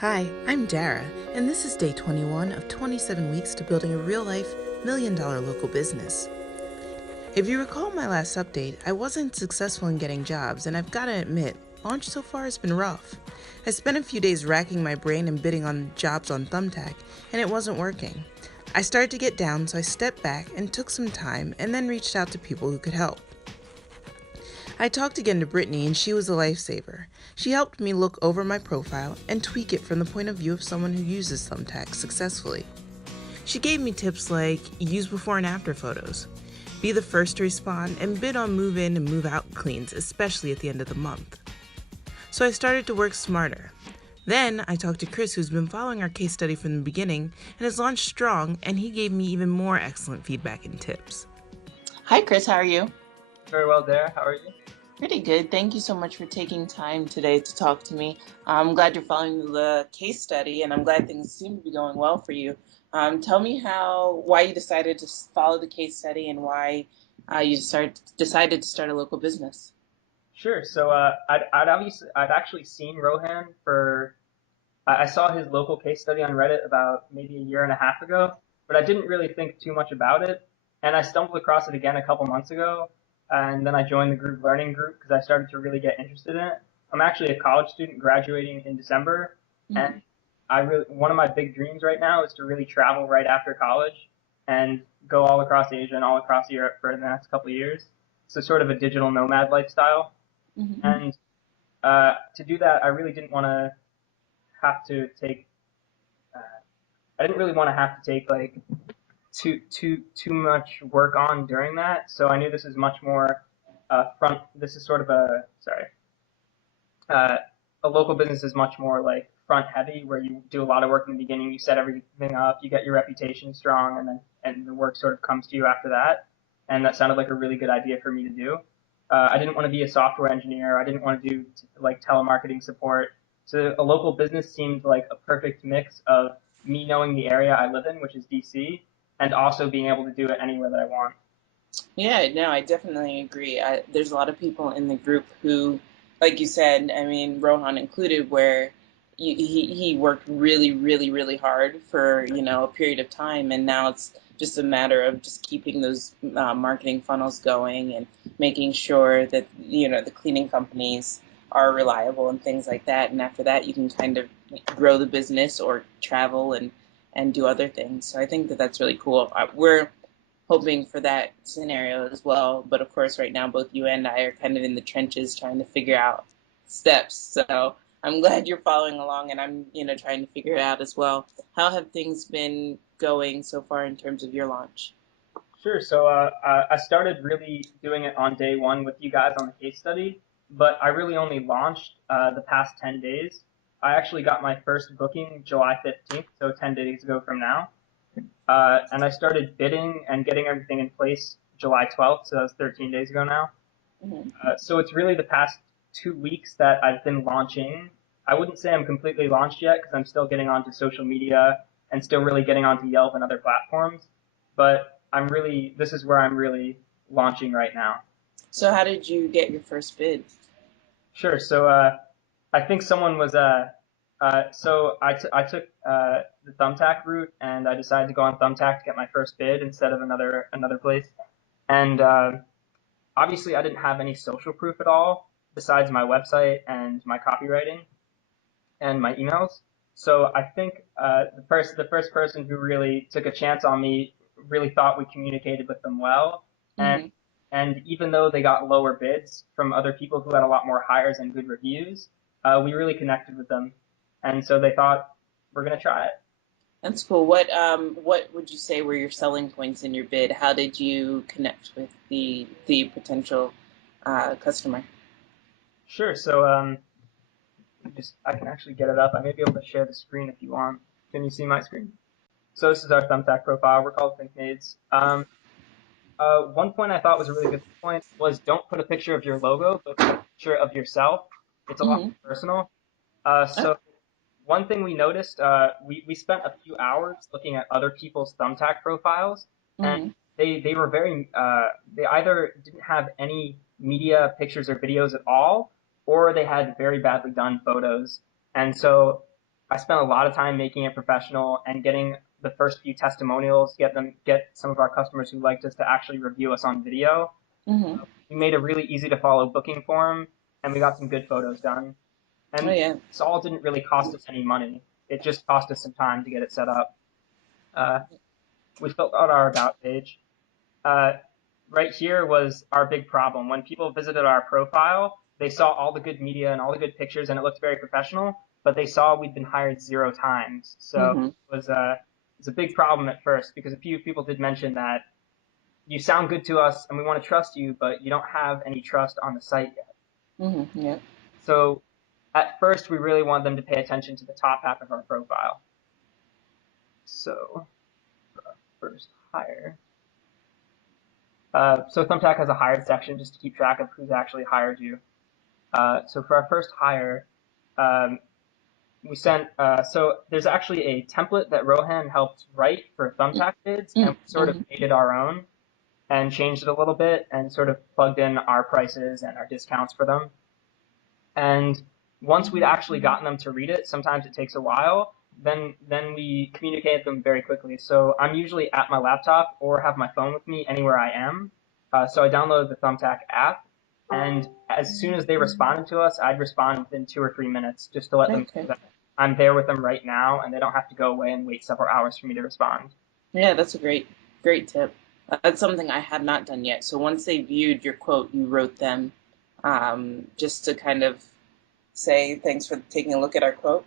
Hi, I'm Dara, and this is day 21 of 27 weeks to building a real-life, million-dollar local business. If you recall my last update, I wasn't successful in getting jobs, and I've got to admit, launch so far has been rough. I spent a few days racking my brain and bidding on jobs on Thumbtack, and it wasn't working. I started to get down, so I stepped back and took some time, and then reached out to people who could help. I talked again to Brittany, and she was a lifesaver. She helped me look over my profile and tweak it from the point of view of someone who uses Thumbtack successfully. She gave me tips like use before and after photos, be the first to respond, and bid on move in and move out cleans, especially at the end of the month. So I started to work smarter. Then I talked to Chris, who's been following our case study from the beginning and has launched strong, and he gave me even more excellent feedback and tips. Hi, Chris. How are you? Very well, Dara. How are you? Pretty good. Thank you so much for taking time today to talk to me. I'm glad you're following the case study, and I'm glad things seem to be going well for you. Tell me why you decided to follow the case study and why you decided to start a local business. Sure. So I'd actually seen Rohan for I saw his local case study on Reddit about maybe a year and a half ago, but I didn't really think too much about it. And I stumbled across it again a couple months ago, and then I joined the group learning group because I started to really get interested in it. I'm actually a college student graduating in December, Mm-hmm. and one of my big dreams right now is to really travel right after college and go all across Asia and all across Europe for the next couple of years. So sort of a digital nomad lifestyle. Mm-hmm. And to do that, I really didn't want to have to take. Uh, I didn't really want to have to take like too much work on during that. So I knew this is much more front. This is sort of uh, a local business is much more like front heavy, where you do a lot of work in the beginning, you set everything up, you get your reputation strong, and the work sort of comes to you after that. And that sounded like a really good idea for me to do. I didn't want to be a software engineer. I didn't want to do like telemarketing support. So a local business seemed like a perfect mix of me knowing the area I live in, which is DC, and also being able to do it anywhere that I want. Yeah, no, I definitely agree. There's a lot of people in the group who, like you said, I mean, Rohan included, where he worked really, really, really hard for, a period of time, and now it's just a matter of just keeping those marketing funnels going and making sure that, the cleaning companies are reliable and things like that. And after that, you can kind of grow the business or travel and do other things. So I think that that's really cool. We're hoping for that scenario as well. But of course, right now, both you and I are kind of in the trenches trying to figure out steps. So I'm glad you're following along, and I'm, trying to figure it out as well. How have things been going so far in terms of your launch? Sure. So I started really doing it on day one with you guys on the case study, but I really only launched the past 10 days. I actually got my first booking July 15th, so 10 days ago from now. And I started bidding and getting everything in place July 12th, so that's 13 days ago now. Mm-hmm. So it's really the past 2 weeks that I've been launching. I wouldn't say I'm completely launched yet because I'm still getting onto social media and still really getting onto Yelp and other platforms. But this is where I'm really launching right now. So how did you get your first bid? Sure. So I think someone was so I took the Thumbtack route, and I decided to go on Thumbtack to get my first bid instead of another place. And obviously, I didn't have any social proof at all besides my website and my copywriting and my emails. So I think the first person who really took a chance on me really thought we communicated with them well, and Mm-hmm. and even though they got lower bids from other people who had a lot more hires and good reviews, we really connected with them, and so they thought we're gonna try it. That's cool. What would you say were your selling points in your bid? How did you connect with the potential customer? Sure. So I can actually get it up. I may be able to share the screen if you want. Can you see my screen? So this is our Thumbtack profile. We're called Enjoymaids. One point I thought was a really good point was don't put a picture of your logo, but put a picture of yourself. It's a lot Mm-hmm. more personal. Oh. So one thing we noticed, we spent a few hours looking at other people's Thumbtack profiles, and Mm-hmm. they were they either didn't have any media pictures or videos at all, or they had very badly done photos. And so I spent a lot of time making it professional and getting the first few testimonials, get some of our customers who liked us to actually review us on video. Hmm. We made a really easy to follow booking form, and we got some good photos done. Oh And yeah. this all didn't really cost us any money. It just cost us some time to get it set up. Uh, we filled out our about page. Uh, right here was our big problem. When people visited our profile, they saw all the good media and all the good pictures, and it looked very professional. But they saw we'd been hired 0 times, so Hmm. it was a big problem at first because a few people did mention that you sound good to us and we want to trust you, but you don't have any trust on the site yet. Hmm. Yeah. So at first, we really wanted them to pay attention to the top half of our profile. So first hire. So Thumbtack has a hired section just to keep track of who's actually hired you. So for our first hire, um, we sent, so there's actually a template that Rohan helped write for Thumbtack bids, and we sort of Mm-hmm. made it our own and changed it a little bit and sort of plugged in our prices and our discounts for them. And once we'd actually gotten them to read it, sometimes it takes a while, then we communicate them very quickly. So I'm usually at my laptop or have my phone with me anywhere I am. So I downloaded the Thumbtack app, and as soon as they responded to us, I'd respond within 2 or 3 minutes just to let them know Okay. that I'm there with them right now, and they don't have to go away and wait several hours for me to respond. Yeah, that's a great tip. That's something I had not done yet. So once they viewed your quote, you wrote them just to kind of say thanks for taking a look at our quote.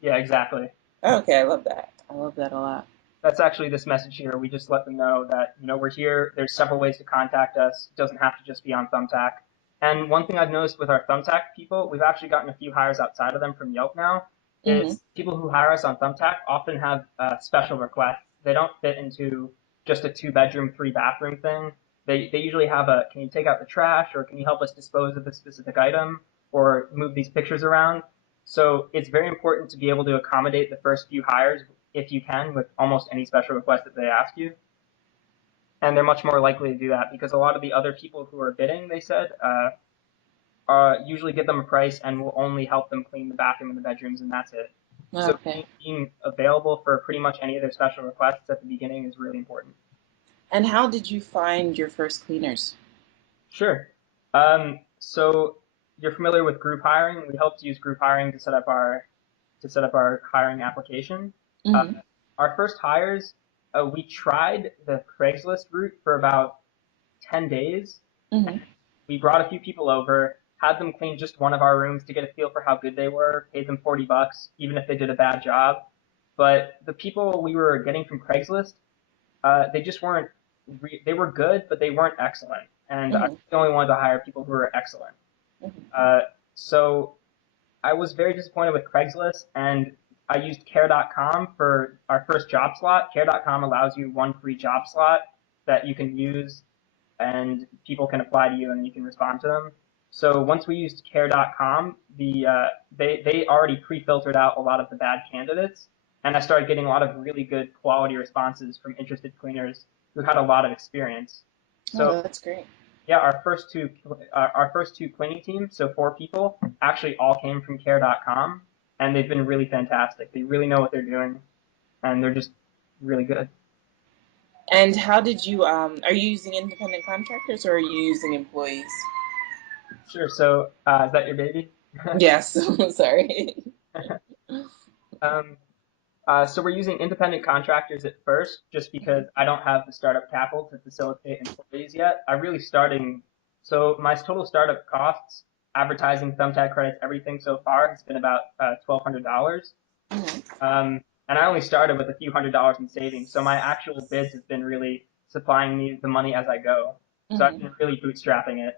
Yeah, exactly. Oh, okay, I love that. I love that a lot. That's actually this message here. We just let them know that, we're here. There's several ways to contact us. It doesn't have to just be on Thumbtack. And one thing I've noticed with our Thumbtack people, we've actually gotten a few hires outside of them from Yelp now, Hmm. is people who hire us on Thumbtack often have special requests. They don't fit into just a 2 bedroom, 3 bathroom thing. They usually have a, can you take out the trash, or can you help us dispose of a specific item, or move these pictures around? So it's very important to be able to accommodate the first few hires if you can with almost any special request that they ask you. And they're much more likely to do that because a lot of the other people who are bidding, they said, usually give them a price and will only help them clean the bathroom and the bedrooms, and that's it. So Okay. being available for pretty much any of their special requests at the beginning is really important. And how did you find your first cleaners? Sure. So you're familiar with group hiring. We helped use group hiring to set up our hiring application. Uh, Hmm. our first hires, we tried the Craigslist route for about 10 days. Hmm. We brought a few people over, had them clean just one of our rooms to get a feel for how good they were, paid them $40, even if they did a bad job. But the people we were getting from Craigslist, they just weren't, they were good, but they weren't excellent. And I Hmm. only wanted to hire people who were excellent. Hmm. Uh, so I was very disappointed with Craigslist, and I used care.com for our first job slot. Care.com allows you one free job slot that you can use, and people can apply to you and you can respond to them. So once we used care.com, they already pre-filtered out a lot of the bad candidates, and I started getting a lot of really good quality responses from interested cleaners who had a lot of experience. So Oh, that's great. yeah, our first two cleaning teams, so 4 people, actually all came from care.com, and they've been really fantastic. They really know what they're doing, and they're just really good. And how did you, are you using independent contractors or are you using employees? Sure. So, is that your baby? Yes, sorry. um, so we're using independent contractors at first, just because Mhm. I don't have the startup capital to facilitate employees yet. I'm really starting. So my total startup costs, advertising, Thumbtack credits, everything so far has been about $1,200. Mhm. And I only started with a few $100s in savings, so my actual bids have been really supplying me the money as I go. So I've Mhm. been really bootstrapping it.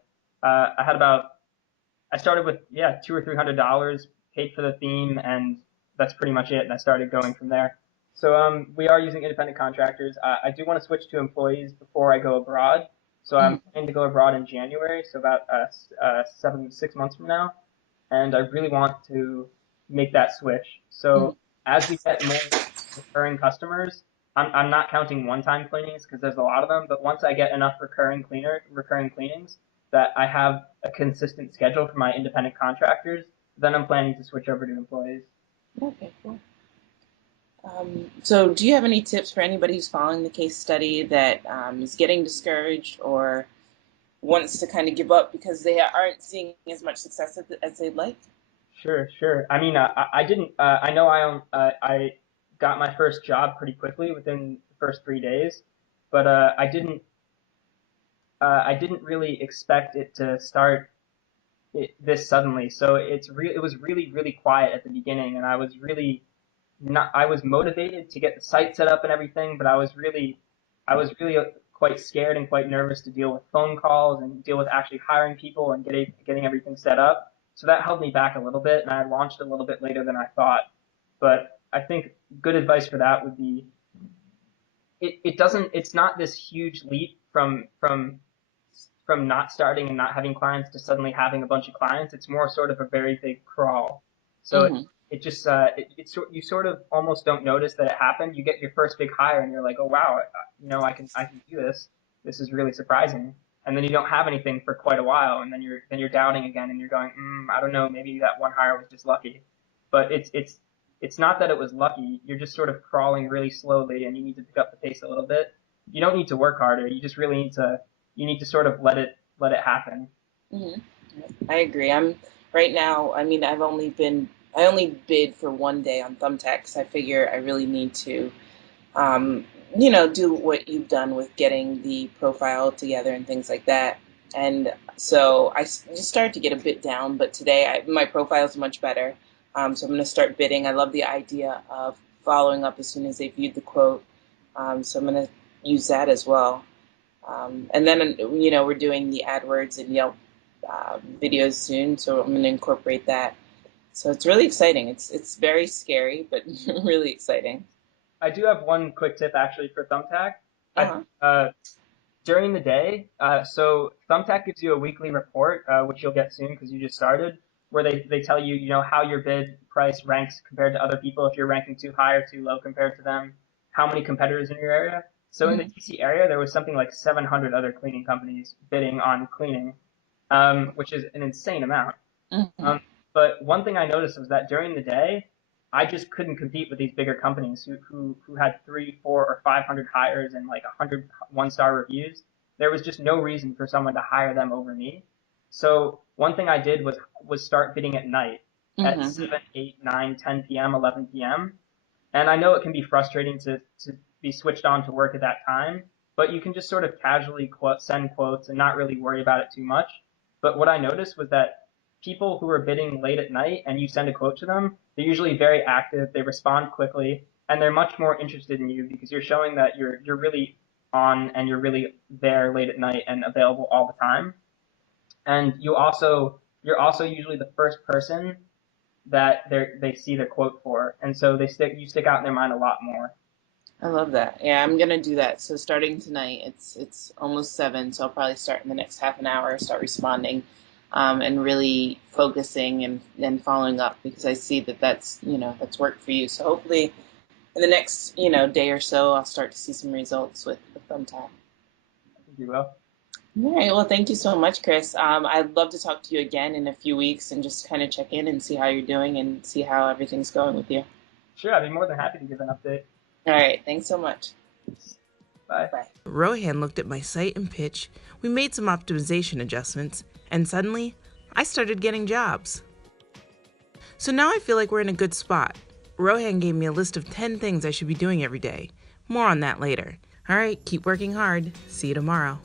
I started with, yeah, $200 or $300, paid for the theme, and that's pretty much it. And I started going from there. So we are using independent contractors. I do want to switch to employees before I go abroad. So I'm Mhm. planning to go abroad in January, so about 6 months from now, and I really want to make that switch. Mhm. So as we get more recurring customers, I'm not counting one-time cleanings because there's a lot of them, but once I get enough recurring cleanings that I have a consistent schedule for my independent contractors, then I'm planning to switch over to employees. Okay, cool. So do you have any tips for anybody who's following the case study that is getting discouraged or wants to kind of give up because they aren't seeing as much success as they'd like? Sure, sure. I mean, I didn't. I know I got my first job pretty quickly within the first 3 days, but I didn't really expect it to start this suddenly. So it was really really quiet at the beginning, and I was really not. I was motivated to get the site set up and everything, but I was really quite scared and quite nervous to deal with phone calls and deal with actually hiring people and getting everything set up. So that held me back a little bit, and I launched a little bit later than I thought. But I think good advice for that would be it's not this huge leap from not starting and not having clients to suddenly having a bunch of clients. It's more sort of a very big crawl. So Hmm. it just you sort of almost don't notice that it happened. You get your first big hire and you're like, oh wow, I can do this. This is really surprising. And then you don't have anything for quite a while, and then you're doubting again, and you're going, I don't know, maybe that one hire was just lucky. But it's not that it was lucky. You're just sort of crawling really slowly, and you need to pick up the pace a little bit. You don't need to work harder. You just really need to sort of let it happen. Hmm. I agree. I'm right now. I mean, I only bid for one day on Thumbtack because I figure I really need to, um, do what you've done with getting the profile together and things like that. And so just started to get a bit down, but today my profile is much better. So I'm going to start bidding. I love the idea of following up as soon as they viewed the quote. So I'm going to use that as well. And then, we're doing the AdWords and Yelp videos soon, so I'm going to incorporate that. So it's really exciting. It's very scary, but really exciting. I do have one quick tip actually for Thumbtack. I Uh-huh. During the day, so Thumbtack gives you a weekly report, which you'll get soon because you just started, where they tell you, how your bid price ranks compared to other people, if you're ranking too high or too low compared to them, how many competitors in your area. So in the Hmm. DC area, there was something like 700 other cleaning companies bidding on cleaning, which is an insane amount. Hmm. Um, but one thing I noticed was that during the day, I just couldn't compete with these bigger companies who had three, four, or 500 hires and like 100 one-star reviews. There was just no reason for someone to hire them over me. So one thing I did was start bidding at night at Hmm. 7, 8, 9, 10 p.m., 11 p.m. And I know it can be frustrating to be switched on to work at that time, but you can just sort of casually send quotes and not really worry about it too much. But what I noticed was that people who are bidding late at night and you send a quote to them, they're usually very active, they respond quickly, and they're much more interested in you because you're showing that you're really on and you're really there late at night and available all the time. And you're also usually the first person that they see their quote for, and so you stick out in their mind a lot more. I love that. Yeah, I'm gonna do that. So starting tonight, it's almost 7, so I'll probably start in the next half an hour, start responding, and really focusing and following up because I see that that's worked for you. So hopefully in the next day or so, I'll start to see some results with Thumbtack. If you will. All right. Well, thank you so much, Chris. I'd love to talk to you again in a few weeks and just kind of check in and see how you're doing and see how everything's going with you. Sure, I'd be more than happy to give an update. All right. Thanks so much. Bye. Bye. Rohan looked at my site and pitch, we made some optimization adjustments, and suddenly, I started getting jobs. So now I feel like we're in a good spot. Rohan gave me a list of 10 things I should be doing every day. More on that later. Alright, keep working hard. See you tomorrow.